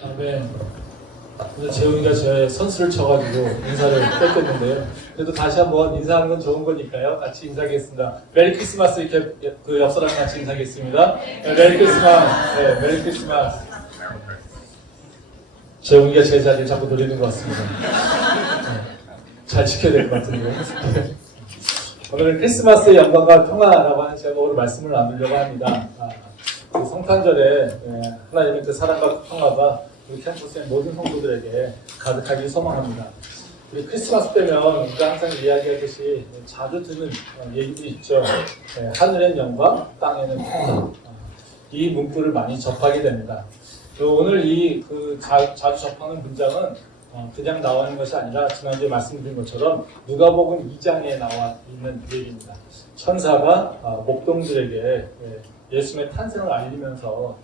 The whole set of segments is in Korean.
다음에 오늘 재웅이가 제 선수를 쳐가지고 인사를 뺏겼는데요. 그래도 다시 한번 인사하는 건 좋은 거니까요. 같이 인사하겠습니다. 메리 크리스마스 이렇게 그 옆사람 같이 인사하겠습니다. 네, 메리 크리스마스. 네, 메리 크리스마스. 재웅이가 제 자리를 자꾸 노리는 것 같습니다. 네, 잘 지켜야 될 것 같은데요. 오늘은 크리스마스의 영광과 평화라고 하는 제목으로 말씀을 나누려고 합니다. 그 성탄절에 하나님의 그 사랑과 평화가 우리 캠퍼스의 모든 성도들에게 가득하길 소망합니다. 우리 크리스마스 때면 우리가 항상 이야기하듯이 자주 듣는 얘기도 있죠. 하늘엔 영광, 땅에는 평화. 이 문구를 많이 접하게 됩니다. 오늘 자주 접하는 문장은 그냥 나와 있는 것이 아니라 지난주에 말씀드린 것처럼 누가복음 2장에 나와 있는 얘기입니다. 천사가 목동들에게 예수님의 탄생을 알리면서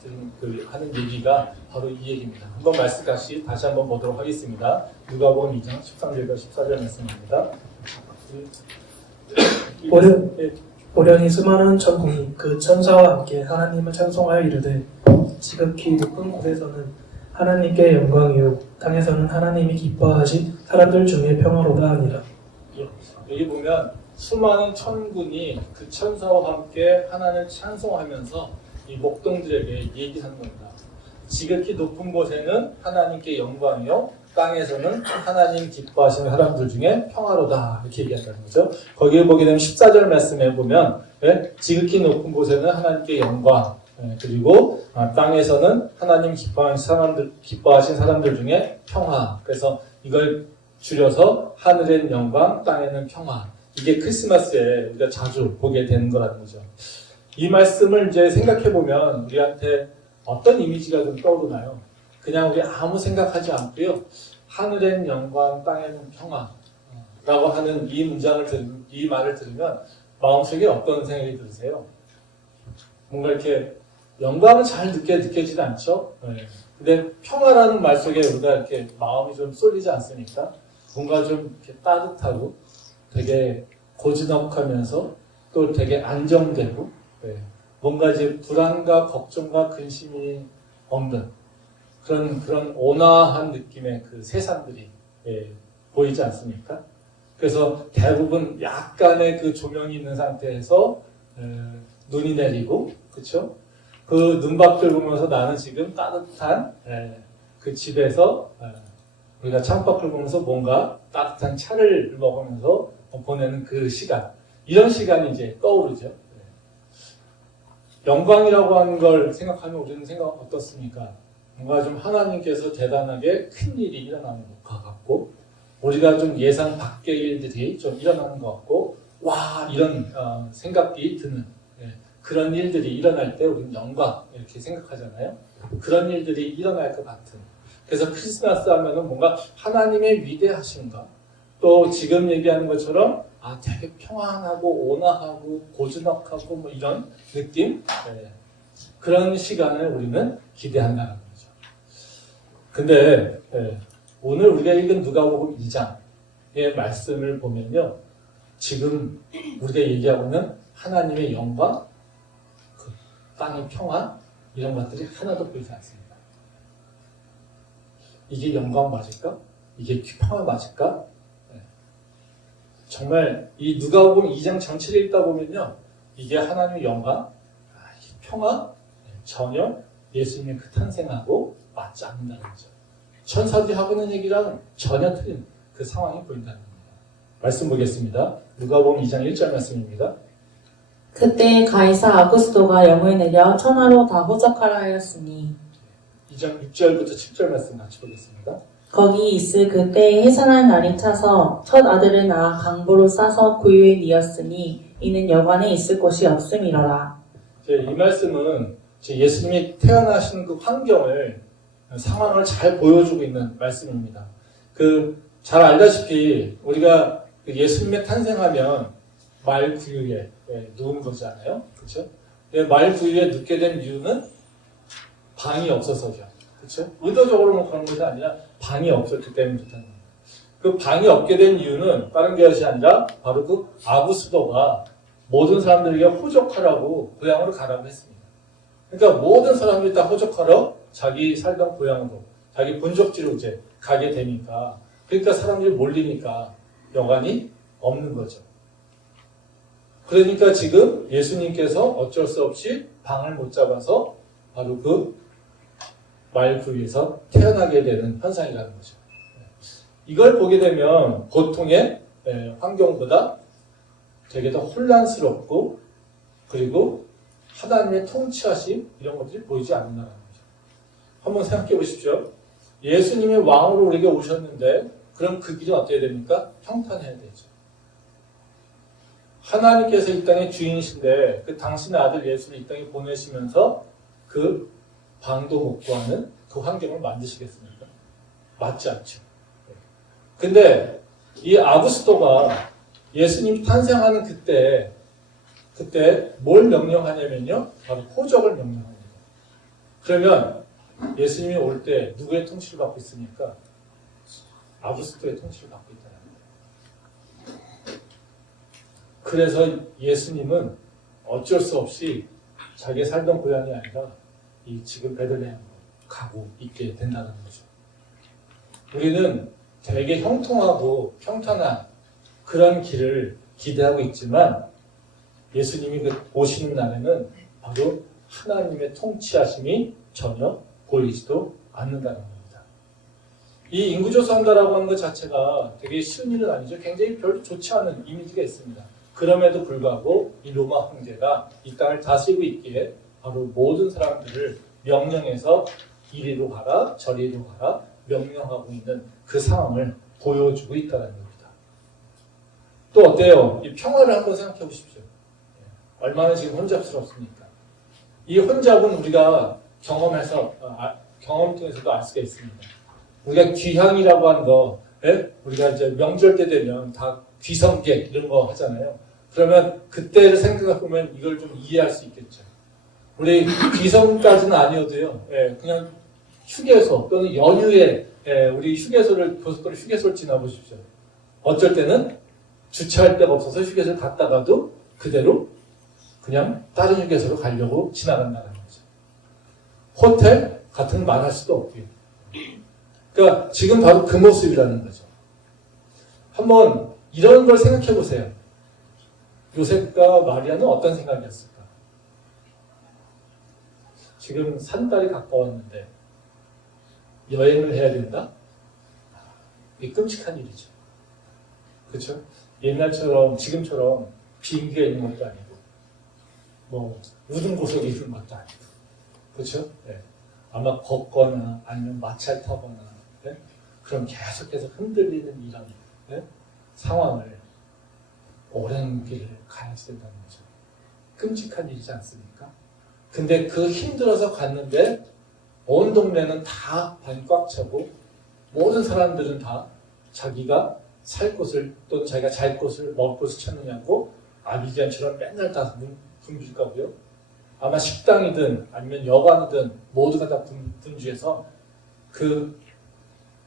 하는 얘기가 바로 이 얘기입니다. 한번 말씀 같이 다시 한번 보도록 하겠습니다. 누가복음 2장 13절과 14절 말씀입니다. 보련히 수많은 천군이 그 천사와 함께 하나님을 찬송하여 이르되 지극히 높은 곳에서는 하나님께 영광이요 땅에서는 하나님이 기뻐하신 사람들 중에 평화로다 하니라. 여기 보면 수많은 천군이 그 천사와 함께 하나님을 찬송하면서 이 목동들에게 얘기하는 겁니다. 지극히 높은 곳에는 하나님께 영광이요 땅에서는 하나님 기뻐하시는 사람들 중에 평화로다 이렇게 얘기한다는 거죠. 거기에 보게 되면 14절 말씀에 보면 지극히 높은 곳에는 하나님께 영광 그리고 땅에서는 하나님 기뻐하신 사람들 중에 평화. 그래서 이걸 줄여서 하늘엔 영광, 땅에는 평화. 이게 크리스마스에 우리가 자주 보게 되는 거라는 거죠. 이 말씀을 이제 생각해 보면 우리한테 어떤 이미지가 좀 떠오르나요? 그냥 우리 아무 생각하지 않고요. 하늘엔 영광, 땅에는 평화라고 하는 이 말을 들으면 마음속에 어떤 생각이 드세요? 뭔가 이렇게 영광은 잘 느껴지지 않죠? 네. 근데 평화라는 말 속에 우리가 이렇게 마음이 좀 쏠리지 않습니까? 뭔가 좀 이렇게 따뜻하고 되게 고즈넉하면서 또 되게 안정되고 네. 뭔가 이제 불안과 걱정과 근심이 없는 그런 온화한 느낌의 그 세상들이 보이지 않습니까? 그래서 대부분 약간의 그 조명이 있는 상태에서 눈이 내리고 그렇죠? 그 눈밖을 보면서 나는 지금 따뜻한 그 집에서 우리가 창밖을 보면서 뭔가 따뜻한 차를 먹으면서 보내는 그 시간 이런 시간이 이제 떠오르죠. 영광이라고 하는 걸 생각하면 우리는 어떻습니까? 뭔가 좀 하나님께서 대단하게 큰 일이 일어나는 것 같고 우리가 좀 예상 밖의 일들이 좀 일어나는 것 같고 와 이런 생각이 드는 그런 일들이 일어날 때 우리는 영광 이렇게 생각하잖아요. 그런 일들이 일어날 것 같은. 그래서 크리스마스 하면은 뭔가 하나님의 위대하신가 또 지금 얘기하는 것처럼 되게 평안하고 온화하고 고즈넉하고 뭐 이런 느낌 그런 시간을 우리는 기대한다는 거죠. 근데 오늘 우리가 읽은 누가복음 2장의 말씀을 보면요, 지금 우리가 얘기하고 있는 하나님의 영광, 그 땅의 평안 이런 것들이 하나도 보이지 않습니다. 이게 영광 맞을까? 이게 평화 맞을까? 정말 이 누가복음 2장 전체를 읽다 보면요, 이게 하나님의 영광, 평화 전혀 예수님의 그 탄생하고 맞지 않는다는 거죠. 천사들이 하고 있는 얘기랑 전혀 틀린 그 상황이 보인다는 겁니다. 말씀 보겠습니다. 누가복음 2장 1절 말씀입니다. 그때 가이사 아구스도가 영을 내려 천하로 다 호적하라 하였으니 2장 6절부터 7절 말씀 같이 보겠습니다. 거기 있을 그때에 해산할 날이 차서 첫 아들을 낳아 강보로 싸서 구유에 뉘었으니 이는 여관에 있을 곳이 없음이러라. 이 말씀은 예수님이 태어나신 그 상황을 잘 보여주고 있는 말씀입니다. 잘 알다시피 우리가 예수님의 탄생하면 말 구유에 누운 거잖아요. 그렇죠? 말 구유에 눕게 된 이유는 방이 없어서죠. 그렇죠? 의도적으로 뭐 그런 것이 아니라 방이 없었기 때문에 그렇다는 겁니다. 그 방이 없게 된 이유는 다른 것이 아니라 바로 그 아구스도가 모든 사람들에게 호적하라고 고향으로 가라고 했습니다. 그러니까 모든 사람들이 다 호적하러 자기 살던 고향으로 자기 본적지로 이제 가게 되니까 그러니까 사람들이 몰리니까 여관이 없는 거죠. 그러니까 지금 예수님께서 어쩔 수 없이 방을 못 잡아서 바로 그 말구리에서 태어나게 되는 현상이라는 거죠. 이걸 보게 되면 보통의 환경보다 되게 더 혼란스럽고 그리고 하나님의 통치하심 이런 것들이 보이지 않는다는 거죠. 한번 생각해 보십시오. 예수님이 왕으로 우리에게 오셨는데 그럼 그 길은 어떻게 됩니까? 평탄해야 되죠. 하나님께서 이 땅의 주인이신데 그 당신의 아들 예수를 이 땅에 보내시면서 그 방도 못 구하는 그 환경을 만드시겠습니까? 맞지 않죠. 근데 이 아구스토가 예수님이 탄생하는 그때 뭘 명령하냐면요. 바로 호적을 명령합니다. 그러면 예수님이 올 때 누구의 통치를 받고 있습니까? 아구스토의 통치를 받고 있다는 거예요. 그래서 예수님은 어쩔 수 없이 자기 살던 고향이 아니라 이 지금 베들레헴으로 가고 있게 된다는 거죠. 우리는 되게 형통하고 평탄한 그런 길을 기대하고 있지만 예수님이 오시는 날에는 바로 하나님의 통치하심이 전혀 보이지도 않는다는 겁니다. 이 인구조사한다라고 하는 것 자체가 되게 쉬운 일은 아니죠. 굉장히 별로 좋지 않은 이미지가 있습니다. 그럼에도 불구하고 이 로마 황제가 이 땅을 다스리고 있기에 바로 모든 사람들을 명령해서 이리로 가라 저리로 가라 명령하고 있는 그 상황을 보여주고 있다는 겁니다. 또 어때요? 이 평화를 한번 생각해 보십시오. 얼마나 지금 혼잡스럽습니까? 이 혼잡은 우리가 경험해서 경험 통해서도 알 수가 있습니다. 우리가 귀향이라고 하는 거, 우리가 이제 명절 때 되면 다 귀성객 이런 거 하잖아요. 그러면 그때를 생각해 보면 이걸 좀 이해할 수 있겠죠. 우리 귀성까지는 아니어도요, 그냥 휴게소 또는 연휴에 우리 휴게소를 고속도로 휴게소를 지나보십시오. 어쩔 때는 주차할 데가 없어서 휴게소를 갔다가도 그대로 그냥 다른 휴게소로 가려고 지나간다는 거죠. 호텔 같은 건 말할 수도 없고요. 그러니까 지금 바로 그 모습이라는 거죠. 한번 이런 걸 생각해 보세요. 요셉과 마리아는 어떤 생각이었을까? 지금 산달이 가까웠는데 여행을 해야 된다? 이게 끔찍한 일이죠. 그렇죠? 옛날처럼 지금처럼 비행기가 있는 것도 아니고 뭐 우등고속이 있는 것도 아니고 그렇죠? 네. 아마 걷거나 아니면 마차를 타거나 그럼 계속해서 흔들리는 이런 상황을 오랜 길을 가야지 된다는 거죠. 끔찍한 일이지 않습니까? 근데 그 힘들어서 갔는데 온 동네는 다 반이 꽉 차고 모든 사람들은 다 자기가 살 곳을 또는 자기가 잘 곳을 먹을 곳을 찾느냐고 아비기안처럼 맨날 다 굶길 거고요. 아마 식당이든 아니면 여관이든 모두가 다 분주해서 그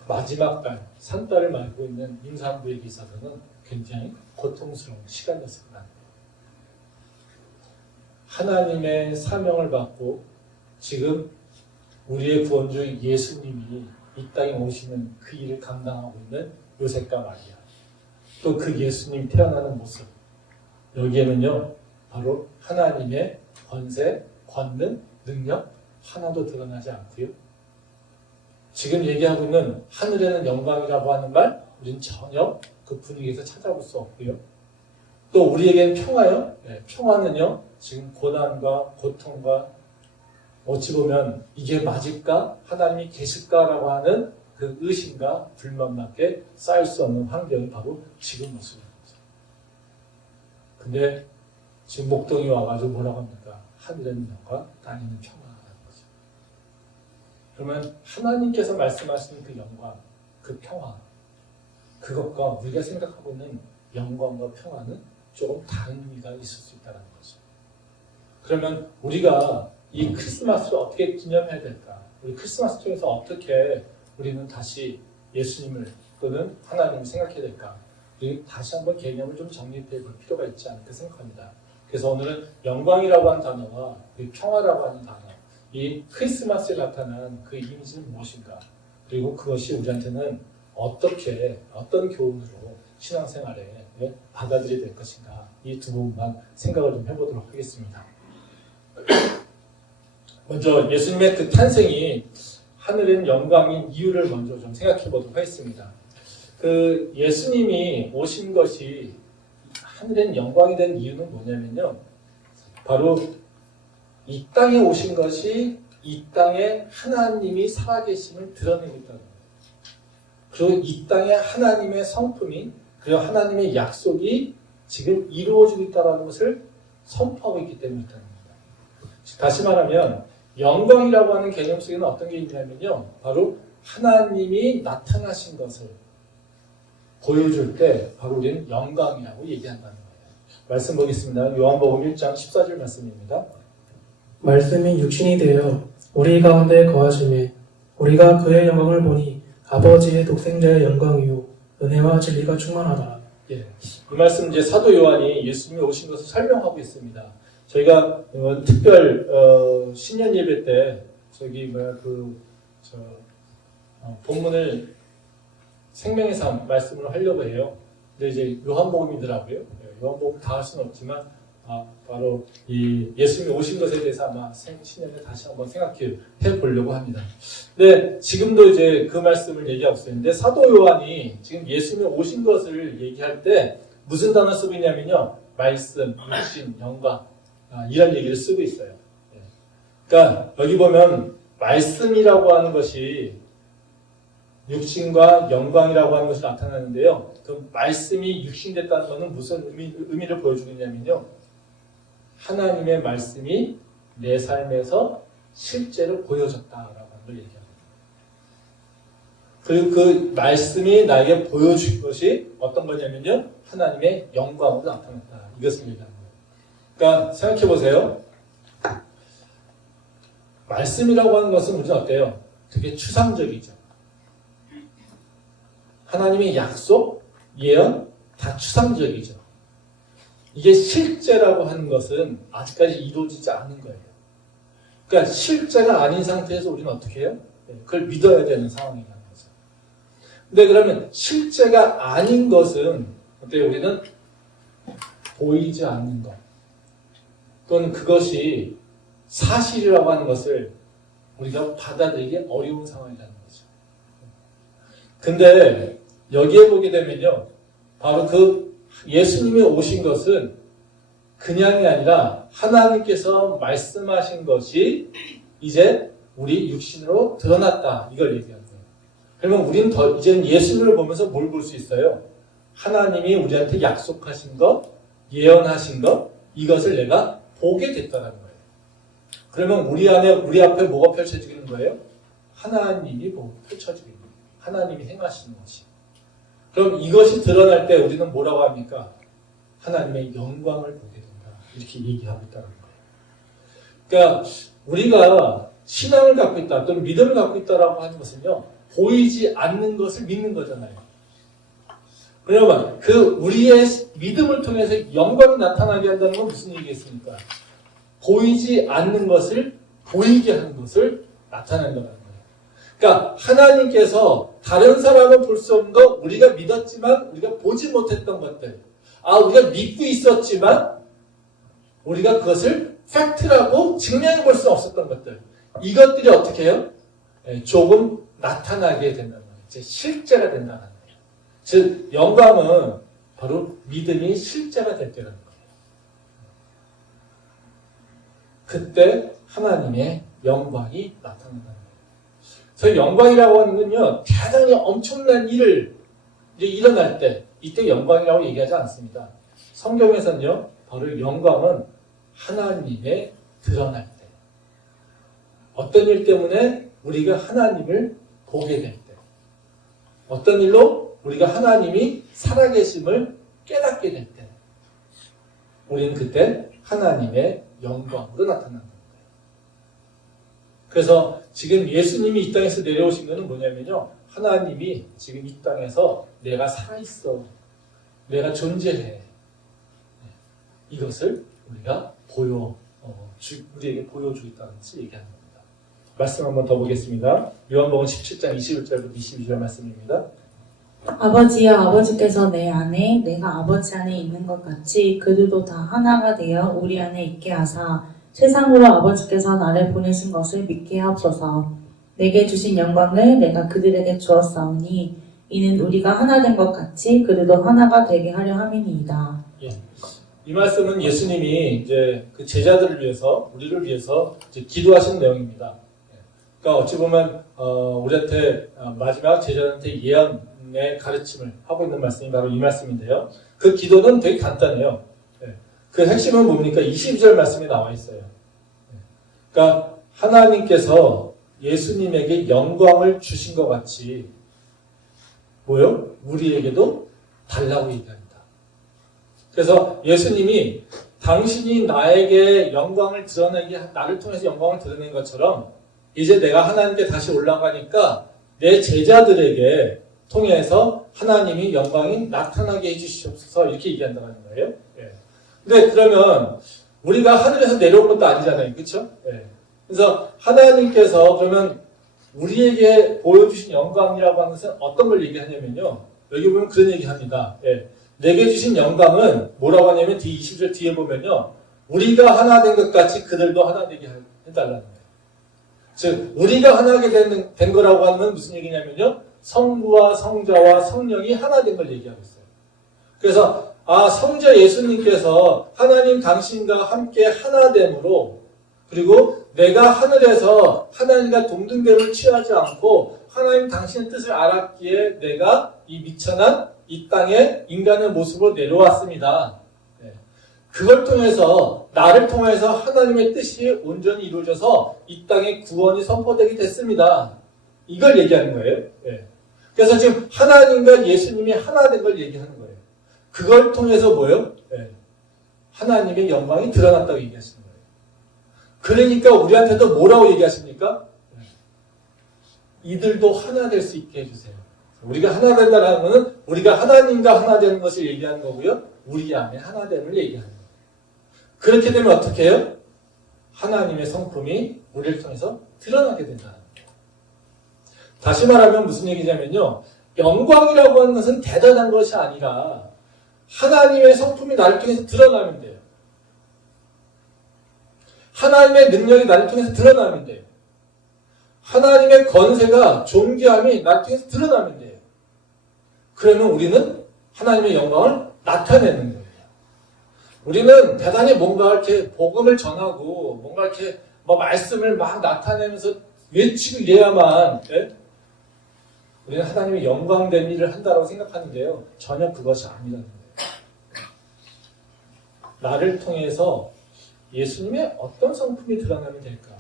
마지막 달, 산달을 말고 있는 임산부에게 있어서는 굉장히 고통스러운 시간이었을 거예요. 하나님의 사명을 받고 지금 우리의 구원주 예수님이 이 땅에 오시는 그 일을 감당하고 있는 요셉과 마리아, 또 그 예수님이 태어나는 모습, 여기에는요 바로 하나님의 권세, 권능, 능력 하나도 드러나지 않고요. 지금 얘기하고 있는 하늘에는 영광이라고 하는 말 우리는 전혀 그 분위기에서 찾아볼 수 없고요. 또 우리에게는 평화요. 평화는요 지금 고난과 고통과 어찌 보면 이게 맞을까? 하나님이 계실까라고 하는 그 의심과 불만밖에 쌓일 수 없는 환경이 바로 지금 모습입니다. 근데 지금 목동이 와가지고 뭐라고 합니까? 하늘에는 영광, 땅에는 평화라는 거죠. 그러면 하나님께서 말씀하시는 그 영광, 그 평화, 그것과 우리가 생각하고 있는 영광과 평화는 조금 다른 의미가 있을 수 있다는 거죠. 그러면 우리가 이 크리스마스를 어떻게 기념해야 될까? 우리 크리스마스 통해서 어떻게 우리는 다시 예수님을 또는 하나님을 생각해야 될까? 우리 다시 한번 개념을 좀 정립해 볼 필요가 있지 않을까 생각합니다. 그래서 오늘은 영광이라고 하는 단어와 평화라고 하는 단어, 이 크리스마스에 나타난 그 이미지는 무엇인가? 그리고 그것이 우리한테는 어떤 교훈으로 신앙생활에 받아들여야 될 것인가, 이 두 부분만 생각을 좀 해보도록 하겠습니다. 먼저 예수님의 그 탄생이 하늘엔 영광인 이유를 먼저 좀 생각해 보도록 하겠습니다. 그 예수님이 오신 것이 하늘엔 영광이 된 이유는 뭐냐면요, 바로 이 땅에 오신 것이 이 땅에 하나님이 살아계심을 드러내고 있다는 거예요. 그리고 이 땅에 하나님의 성품이, 그리고 하나님의 약속이 지금 이루어지고 있다는 것을 선포하고 있기 때문에 있다는 겁니다. 다시 말하면 영광이라고 하는 개념 속에는 어떤 게 있냐면요, 바로 하나님이 나타나신 것을 보여줄 때 바로 우리는 영광이라고 얘기한다는 거예요. 말씀 보겠습니다. 요한복음 1장 14절 말씀입니다. 말씀이 육신이 되어 우리 가운데 거하심에 우리가 그의 영광을 보니 아버지의 독생자의 영광이요 은혜와 진리가 충만하다. 예, 이 말씀 이제 사도 요한이 예수님이 오신 것을 설명하고 있습니다. 저희가 특별 신년 예배 때 본문을 생명의 삶 말씀을 하려고 해요. 근데 이제 요한복음이더라고요. 요한복음 다 할 수는 없지만 바로 이 예수님이 오신 것에 대해서 아마 신년에 다시 한번 생각해 보려고 합니다. 근데 지금도 이제 그 말씀을 얘기하고 있는데 사도 요한이 지금 예수님이 오신 것을 얘기할 때 무슨 단어 쓰고 있냐면요, 말씀, 육신, 영광 이런 얘기를 쓰고 있어요. 그러니까 여기 보면 말씀이라고 하는 것이 육신과 영광이라고 하는 것이 나타나는데요. 그 말씀이 육신됐다는 것은 무슨 의미를 보여주느냐면요, 하나님의 말씀이 내 삶에서 실제로 보여졌다라고 하는 걸 얘기합니다. 그리고 그 말씀이 나에게 보여줄 것이 어떤 거냐면요, 하나님의 영광으로 나타났다. 이것을 얘기하는 거예요. 그러니까 생각해 보세요. 말씀이라고 하는 것은 우리는 어때요? 되게 추상적이죠. 하나님의 약속, 예언 다 추상적이죠. 이게 실제라고 하는 것은 아직까지 이루어지지 않은 거예요. 그러니까 실제가 아닌 상태에서 우리는 어떻게 해요? 그걸 믿어야 되는 상황이라는 거죠. 근데 그러면 실제가 아닌 것은 어때요? 우리는 보이지 않는 것, 또는 그것이 사실이라고 하는 것을 우리가 받아들이기 어려운 상황이라는 거죠. 근데 여기에 보게 되면요, 바로 그 예수님이 오신 것은 그냥이 아니라 하나님께서 말씀하신 것이 이제 우리 육신으로 드러났다, 이걸 얘기하는 거예요. 그러면 우리는 이제는 예수님을 보면서 뭘 볼 수 있어요? 하나님이 우리한테 약속하신 것, 예언하신 것, 이것을 내가 보게 됐다는 거예요. 그러면 우리 앞에 뭐가 펼쳐지는 거예요? 하나님이 펼쳐지는 거예요. 하나님이 행하시는 것이. 그럼 이것이 드러날 때 우리는 뭐라고 합니까? 하나님의 영광을 보게 된다, 이렇게 얘기하고 있다는 거예요. 그러니까 우리가 신앙을 갖고 있다, 또는 믿음을 갖고 있다라고 하는 것은요, 보이지 않는 것을 믿는 거잖아요. 그러면 그 우리의 믿음을 통해서 영광이 나타나게 한다는 건 무슨 얘기겠습니까? 보이지 않는 것을 보이게 하는 것을 나타낸다는 거예요. 그러니까 하나님께서 다른 사람은 볼 수 없는 것, 우리가 믿었지만 우리가 보지 못했던 것들, 우리가 믿고 있었지만 우리가 그것을 팩트라고 증명해 볼 수 없었던 것들, 이것들이 어떻게 해요? 조금 나타나게 된다는 거예요. 이제 실제가 된다는 거예요. 즉 영광은 바로 믿음이 실제가 될 때라는 거예요. 그때 하나님의 영광이 나타난다는 거예요. 저 영광이라고 하는 건요, 대단히 엄청난 일을 일어날 때, 이때 영광이라고 얘기하지 않습니다. 성경에서는요, 바로 영광은 하나님의 드러날 때, 어떤 일 때문에 우리가 하나님을 보게 될 때, 어떤 일로 우리가 하나님이 살아계심을 깨닫게 될 때, 우리는 그때 하나님의 영광으로 나타나는 거예요. 그래서 지금 예수님이 이 땅에서 내려오신 것은 뭐냐면요, 하나님이 지금 이 땅에서 내가 살아있어, 내가 존재해, 이것을 우리가 우리에게 보여주겠다는 것을 얘기하는 겁니다. 말씀 한번 더 보겠습니다. 요한복음 17장 21절부터 22절 말씀입니다. 아버지여 아버지께서 내 안에 내가 아버지 안에 있는 것 같이 그들도 다 하나가 되어 우리 안에 있게 하사 세상으로 아버지께서 나를 보내신 것을 믿게 하옵소서. 내게 주신 영광을 내가 그들에게 주었사오니 이는 우리가 하나 된 것 같이 그들도 하나가 되게 하려 함이니이다. 예. 이 말씀은 예수님이 이제 그 제자들을 위해서, 우리를 위해서 이제 기도하신 내용입니다. 그러니까 어찌 보면 우리한테 마지막 제자들한테 예언의 가르침을 하고 있는 말씀이 바로 이 말씀인데요. 그 기도는 되게 간단해요. 그 핵심은 뭡니까? 22절 말씀에 나와 있어요. 그러니까 하나님께서 예수님에게 영광을 주신 것 같이 뭐요? 우리에게도 달라고 얘기합니다. 그래서 예수님이 당신이 나에게 영광을 드러내게, 나를 통해서 영광을 드러낸 것처럼 이제 내가 하나님께 다시 올라가니까 내 제자들에게 통해서 하나님이 영광이 나타나게 해주시옵소서 이렇게 얘기한다는 거예요. 근데 그러면 우리가 하늘에서 내려온 것도 아니잖아요. 그렇죠? 그래서 하나님께서 그러면 우리에게 보여주신 영광이라고 하는 것은 어떤 걸 얘기하냐면요. 여기 보면 그런 얘기합니다. 내게 주신 영광은 뭐라고 하냐면 뒤 20절 뒤에 보면요. 우리가 하나 된 것 같이 그들도 하나 되게 해달라는 거예요. 즉 우리가 하나 된 거라고 하는 건 무슨 얘기냐면요. 성부와 성자와 성령이 하나 된 걸 얘기하고 있어요. 그래서 성자 예수님께서 하나님 당신과 함께 하나됨으로 그리고 내가 하늘에서 하나님과 동등됨을 취하지 않고 하나님 당신의 뜻을 알았기에 내가 이 미천한 이 땅에 인간의 모습으로 내려왔습니다. 그걸 통해서 나를 통해서 하나님의 뜻이 온전히 이루어져서 이 땅에 구원이 선포되게 됐습니다. 이걸 얘기하는 거예요. 그래서 지금 하나님과 예수님이 하나 된 걸 얘기하는 거예요. 그걸 통해서 뭐예요? 하나님의 영광이 드러났다고 얘기하시는 거예요. 그러니까 우리한테도 뭐라고 얘기하십니까? 이들도 하나 될 수 있게 해주세요. 우리가 하나 된다는 것은 우리가 하나님과 하나 되는 것을 얘기하는 거고요. 우리 안에 하나됨을 얘기하는 거예요. 그렇게 되면 어떻게 해요? 하나님의 성품이 우리를 통해서 드러나게 된다는 거예요. 다시 말하면 무슨 얘기냐면요. 영광이라고 하는 것은 대단한 것이 아니라 하나님의 성품이 나를 통해서 드러나면 돼요. 하나님의 능력이 나를 통해서 드러나면 돼요. 하나님의 권세가 존귀함이 나를 통해서 드러나면 돼요. 그러면 우리는 하나님의 영광을 나타내는 거예요. 우리는 대단히 뭔가 이렇게 복음을 전하고 뭔가 이렇게 말씀을 막 나타내면서 외치고 이래야만 우리는 하나님의 영광된 일을 한다고 생각하는데요. 전혀 그것이 아니라는 거예요. 나를 통해서 예수님의 어떤 성품이 드러나면 될까?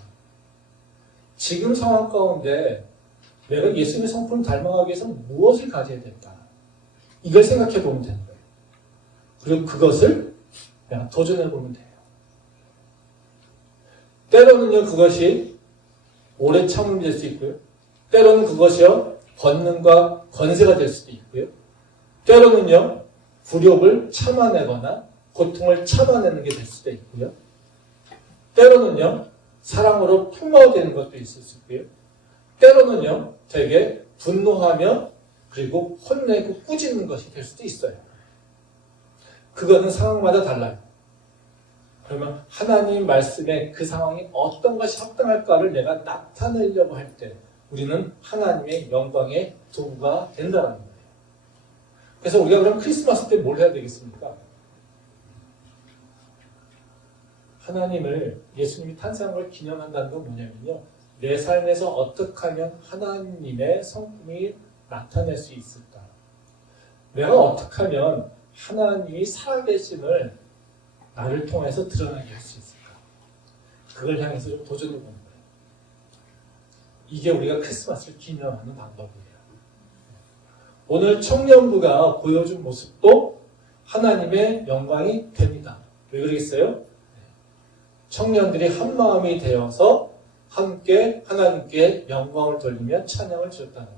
지금 상황 가운데 내가 예수님의 성품을 닮아가기 위해서 무엇을 가져야 될까? 이걸 생각해 보면 되는 거예요. 그리고 그것을 그냥 도전해 보면 돼요. 때로는요, 그것이 오래 참음이 될 수 있고요. 때로는 그것이요, 권능과 권세가 될 수도 있고요. 때로는요, 굴욕을 참아내거나 고통을 참아내는 게 될 수도 있고요. 때로는요, 사랑으로 품어대는 것도 있을 수 있고요. 때로는요, 되게 분노하며 그리고 혼내고 꾸짖는 것이 될 수도 있어요. 그거는 상황마다 달라요. 그러면 하나님 말씀에 그 상황이 어떤 것이 합당할까를 내가 나타내려고 할 때 우리는 하나님의 영광의 도구가 된다는 거예요. 그래서 우리가 그럼 크리스마스 때 뭘 해야 되겠습니까? 하나님을, 예수님이 탄생한 걸 기념한다는 건 뭐냐면요. 내 삶에서 어떻게 하면 하나님의 성품이 나타낼 수 있을까? 내가 어떻게 하면 하나님이 살아계심을 나를 통해서 드러나게 할 수 있을까? 그걸 향해서 좀 도전해 보는 거예요. 이게 우리가 크리스마스를 기념하는 방법이에요. 오늘 청년부가 보여준 모습도 하나님의 영광이 됩니다. 왜 그러겠어요? 청년들이 한 마음이 되어서 함께 하나님께 영광을 돌리며 찬양을 드렸다는 것.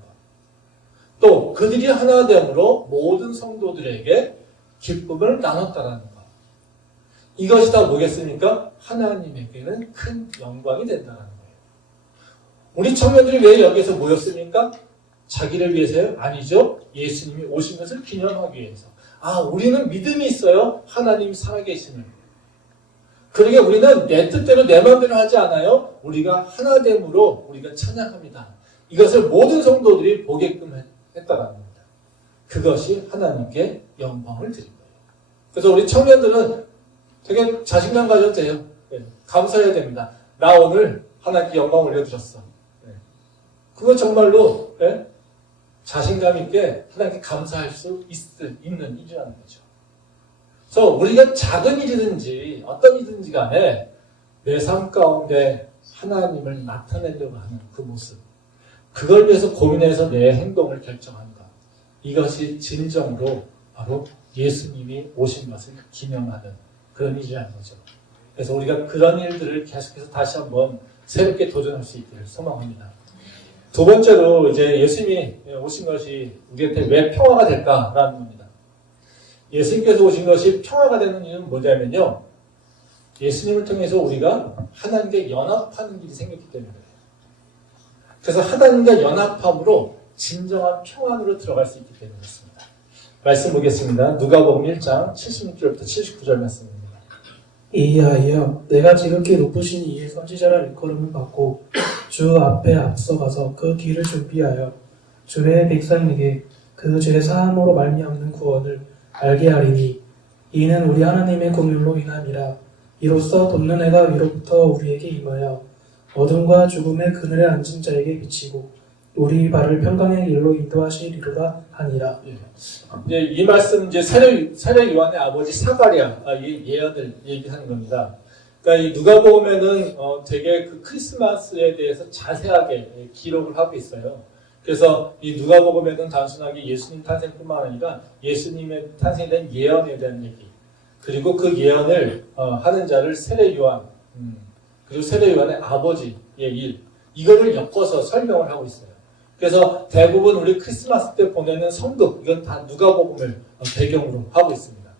또 그들이 하나됨으로 모든 성도들에게 기쁨을 나눴다는 것. 이것이 다 뭐겠습니까? 하나님에게는 큰 영광이 된다는 거예요. 우리 청년들이 왜 여기서 모였습니까? 자기를 위해서요? 아니죠. 예수님이 오신 것을 기념하기 위해서. 아, 우리는 믿음이 있어요. 하나님 살아계심을. 그러게 우리는 내 뜻대로 내 마음대로 하지 않아요. 우리가 하나됨으로 우리가 찬양합니다. 이것을 모든 성도들이 보게끔 했다는 겁니다. 그것이 하나님께 영광을 드린 거예요. 그래서 우리 청년들은 되게 자신감 가져도 돼요. 감사해야 됩니다. 나 오늘 하나님께 영광 올려드렸어. 그거 정말로 자신감 있게 하나님께 감사할 수 있는 일이라는 거죠. 그래서 우리가 작은 일이든지 어떤 일이든지 간에 내 삶 가운데 하나님을 나타내려고 하는 그 모습, 그걸 위해서 고민해서 내 행동을 결정한다. 이것이 진정으로 바로 예수님이 오신 것을 기념하는 그런 일이라는 거죠. 그래서 우리가 그런 일들을 계속해서 다시 한번 새롭게 도전할 수 있기를 소망합니다. 두 번째로 이제 예수님이 오신 것이 우리한테 왜 평화가 될까라는 겁니다. 예수님께서 오신 것이 평화가 되는 이유는 뭐냐면요. 예수님을 통해서 우리가 하나님께 연합하는 일이 생겼기 때문이에요. 그래서 하나님과 연합함으로 진정한 평안으로 들어갈 수 있기 때문에 그렇습니다. 말씀 보겠습니다. 누가복음 1장 76절부터 79절 말씀입니다. 이하여 내가 지극히 높으신 이의 선지자라 일컬음을 받고 주 앞에 앞서가서 그 길을 준비하여 주의 백성에게 그 죄 사함으로 말미암는 구원을 알게 하리니 이는 우리 하나님의 긍휼로 인함이라. 이로써 돕는 해가 위로부터 우리에게 임하여 어둠과 죽음의 그늘에 앉은 자에게 비치고 우리 발을 평강의 길로 인도하시리로다 하니라. 이제 이 말씀 이제 세례 요한의 아버지 사가랴 이 예언을 얘기하는 겁니다. 그러니까 이 누가복음에는 되게 그 크리스마스에 대해서 자세하게 기록을 하고 있어요. 그래서 이 누가복음에는 단순하게 예수님 탄생뿐만 아니라 예수님의 탄생에 대한 예언에 대한 얘기, 그리고 그 예언을 하는 자를 세례 요한, 그리고 세례 요한의 아버지의 일, 이거를 엮어서 설명을 하고 있어요. 그래서 대부분 우리 크리스마스 때 보내는 성극, 이건 다 누가복음을 배경으로 하고 있습니다.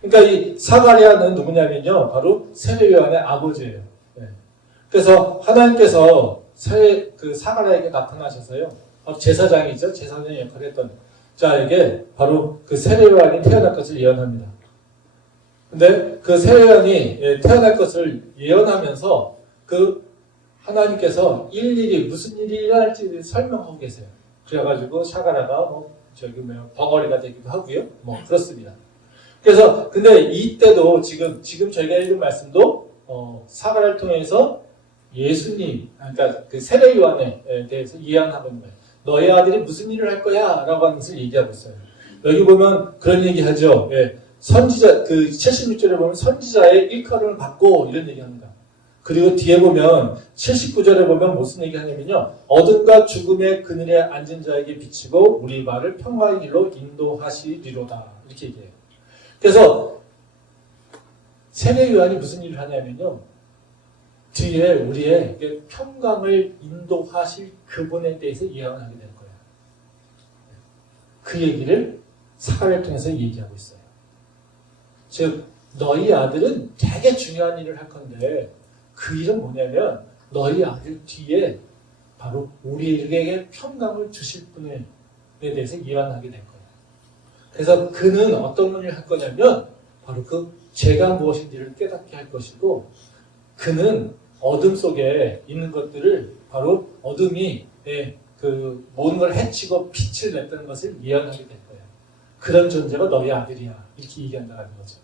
그러니까 이 사가랴는 누구냐면요, 바로 세례 요한의 아버지예요. 그래서 하나님께서 그 사가랴에게 나타나셔서요, 제사장이죠, 제사장의 역할을 했던 자에게 바로 그 세례 요한이 태어날 것을 예언합니다. 근데 그 세례 요한이 태어날 것을 예언하면서 그 하나님께서 일일이 무슨 일이 일어날지 설명하고 계세요. 그래가지고 샤가라가 벙어리가 되기도 하고요. 그렇습니다. 그래서 근데 이때도 지금 저희가 읽은 말씀도 사가라를 통해서 예수님, 그러니까 그 세례 요한에 대해서 예언하고 있는 거예요. 너의 아들이 무슨 일을 할 거야? 라고 하는 것을 얘기하고 있어요. 여기 보면 그런 얘기 하죠. 선지자, 그 76절에 보면 선지자의 일컬음을 받고 이런 얘기 합니다. 그리고 뒤에 보면 79절에 보면 무슨 얘기 하냐면요. 어둠과 죽음의 그늘에 앉은 자에게 비치고 우리 발을 평화의 길로 인도하시리로다. 이렇게 얘기해요. 그래서 세례 요한이 무슨 일을 하냐면요. 뒤에 우리의 평강을 인도하실 그분에 대해서 예언하게 될 거예요. 그 얘기를 사가랴를 통해서 얘기하고 있어요. 즉 너희 아들은 되게 중요한 일을 할 건데 그 일은 뭐냐면 너희 아들 뒤에 바로 우리에게 평강을 주실 분에 대해서 예언하게 될 거예요. 그래서 그는 어떤 일을 할 거냐면 바로 그 죄가 무엇인지를 깨닫게 할 것이고 그는 어둠 속에 있는 것들을 바로 어둠이 그 모든 걸 해치고 빛을 냈다는 것을 예언하게 될 거예요. 그런 존재가 너희 아들이야. 이렇게 얘기한다는 거죠.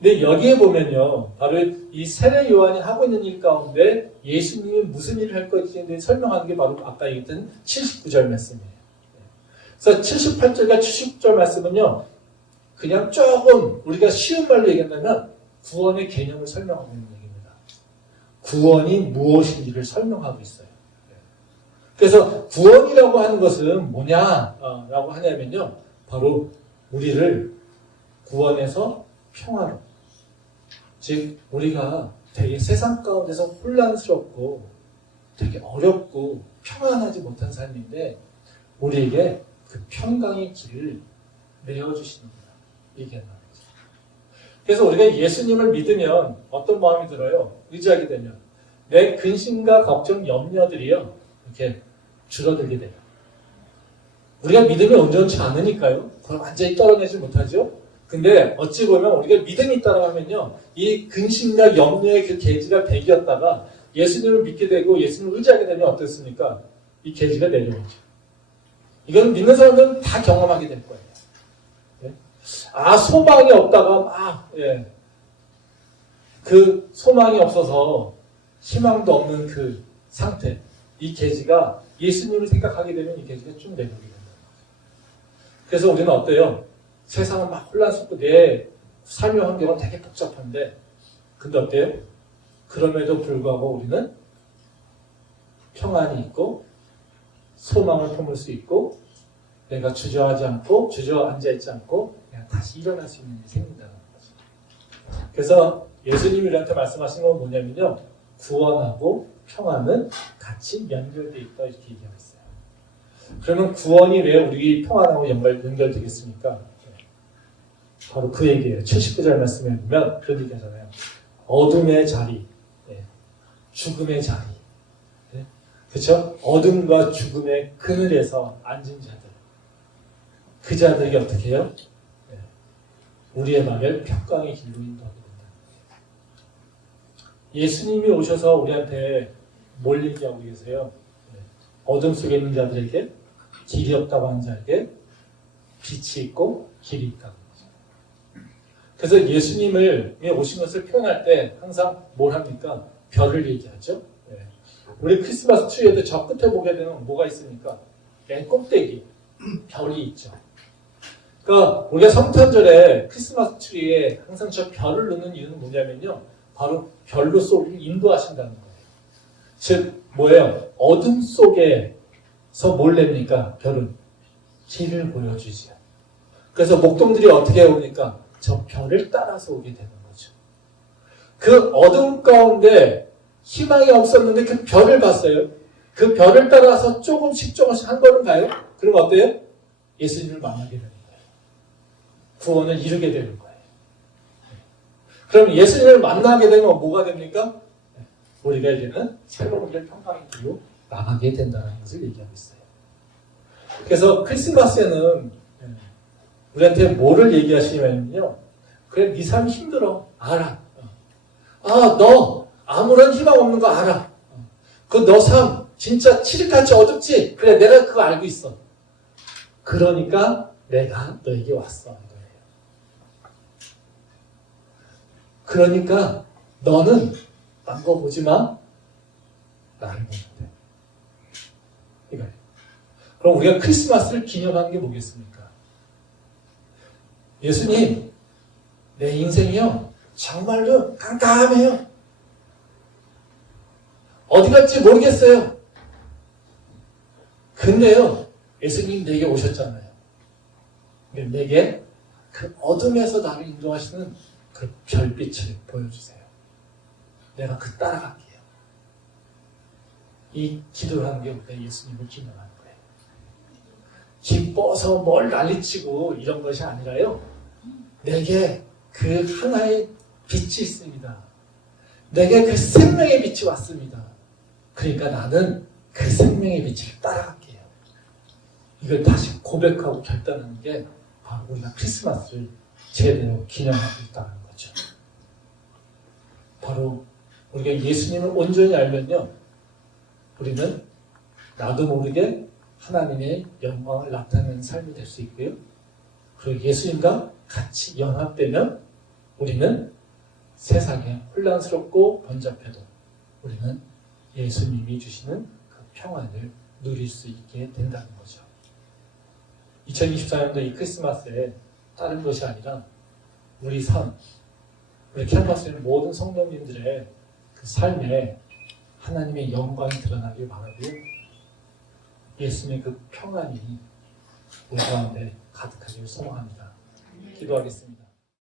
근데 여기에 보면요. 바로 이 세례 요한이 하고 있는 일 가운데 예수님이 무슨 일을 할 것인지 설명하는 게 바로 아까 얘기했던 79절 말씀이에요. 그래서 78절과 79절 말씀은요. 그냥 조금 우리가 쉬운 말로 얘기한다면 구원의 개념을 설명하고 있는 얘기입니다. 구원이 무엇인지를 설명하고 있어요. 그래서 구원이라고 하는 것은 뭐냐라고 하냐면요. 바로 우리를 구원해서 평화로, 즉 우리가 되게 세상 가운데서 혼란스럽고 되게 어렵고 평안하지 못한 삶인데 우리에게 그 평강의 길을 내어주시는 거다. 얘기하는 거죠. 그래서 우리가 예수님을 믿으면 어떤 마음이 들어요? 의지하게 되면 내 근심과 걱정, 염려들이요 이렇게 줄어들게 돼요. 우리가 믿음이 온전치 않으니까요. 그걸 완전히 떨어내지 못하죠. 근데 어찌 보면 우리가 믿음이 있다고 하면요. 이 근심과 염려의 그 계지가 백이었다가 예수님을 믿게 되고 예수님을 의지하게 되면 어떻습니까? 이 계지가 내려오죠. 이건 믿는 사람들은 다 경험하게 될 거예요. 네? 아, 소망이 없다가 막, 예. 그 소망이 없어서 희망도 없는 그 상태. 이 계지가 예수님을 생각하게 되면 이 계지가 쭉 내려오게 된다. 그래서 우리는 어때요? 세상은 막 혼란스럽고 내 삶의 환경은 되게 복잡한데, 근데 어때요? 그럼에도 불구하고 우리는 평안이 있고, 소망을 품을 수 있고, 내가 주저앉아 있지 않고, 그냥 다시 일어날 수 있는 일이 생긴다는 거죠. 그래서 예수님이 우리한테 말씀하신 건 뭐냐면요. 구원하고 평안은 같이 연결되어 있다 이렇게 얘기하고 있어요. 그러면 구원이 왜 우리 평안하고 연결되겠습니까? 바로 그 얘기예요. 79절 말씀에 보면 그런 얘기 하잖아요. 어둠의 자리, 죽음의 자리. 그렇죠? 어둠과 죽음의 그늘에서 앉은 자들. 그 자들이 어떻게 해요? 우리의 말을 평강의 길로 인도하게 된다. 예수님이 오셔서 우리한테 뭘 얘기하고 계세요? 어둠 속에 있는 자들에게 길이 없다고 하는 자에게 빛이 있고 길이 있다고. 그래서 예수님을 오신 것을 표현할 때 항상 뭘 합니까? 별을 얘기하죠. 우리 크리스마스 트리에도 저 끝에 보게 되면 뭐가 있습니까? 맨 꼭대기 별이 있죠. 그러니까 우리가 성탄절에 크리스마스 트리에 항상 저 별을 넣는 이유는 뭐냐면요. 바로 별로 우리를 인도하신다는 거예요. 즉 뭐예요? 어둠 속에서 뭘 냅니까? 별은 길을 보여주지요. 그래서 목동들이 어떻게 오니까 저 별을 따라서 오게 되는 거죠. 그 어둠 가운데 희망이 없었는데 그 별을 봤어요. 그 별을 따라서 조금씩 한 걸음 가요. 그럼 어때요? 예수님을 만나게 되는 거예요. 구원을 이루게 되는 거예요. 그럼 예수님을 만나게 되면 뭐가 됩니까? 우리가 이제는 새로운 길 평강의 길로 나가게 된다는 것을 얘기하고 있어요. 그래서 크리스마스에는 우리한테 뭐를 얘기하시냐면요. 그래, 네 삶 힘들어. 알아. 아, 너 아무런 희망 없는 거 알아. 그 너 삶 진짜 칠흑같이 어둡지? 그래, 내가 그거 알고 있어. 그러니까 내가 너에게 왔어. 이거예요. 그러니까 너는 딴 거 보지 마. 나를 보면 돼. 이거예요. 그럼 우리가 크리스마스를 기념하는 게 뭐겠습니까? 예수님, 내 인생이요. 정말로 깜깜해요. 어디 갈지 모르겠어요. 근데요, 예수님 내게 오셨잖아요. 내게 그 어둠에서 나를 인도하시는 그 별빛을 보여주세요. 내가 그 따라갈게요. 이 기도를 하는 게 우리가 예수님을 기념하는 거예요. 기뻐서 뭘 난리치고 이런 것이 아니라요. 내게 그 하나의 빛이 있습니다. 내게 그 생명의 빛이 왔습니다. 그러니까 나는 그 생명의 빛을 따라갈게요. 이걸 다시 고백하고 결단하는 게 바로 우리가 크리스마스를 제대로 기념하고 있다는 거죠. 바로 우리가 예수님을 온전히 알면요. 우리는 나도 모르게 하나님의 영광을 나타내는 삶이 될 수 있고요. 그리고 예수님과 같이 연합되면 우리는 세상에 혼란스럽고 번잡해도 우리는 예수님이 주시는 그 평안을 누릴 수 있게 된다는 거죠. 2024년도 이 크리스마스에 다른 것이 아니라 우리 삶, 우리 캠퍼스에 있는 모든 성도님들의 그 삶에 하나님의 영광이 드러나길 바라고요. 예수님의 그 평안이 우리 가운데 가득하기를 소망합니다. 기도하겠습니다.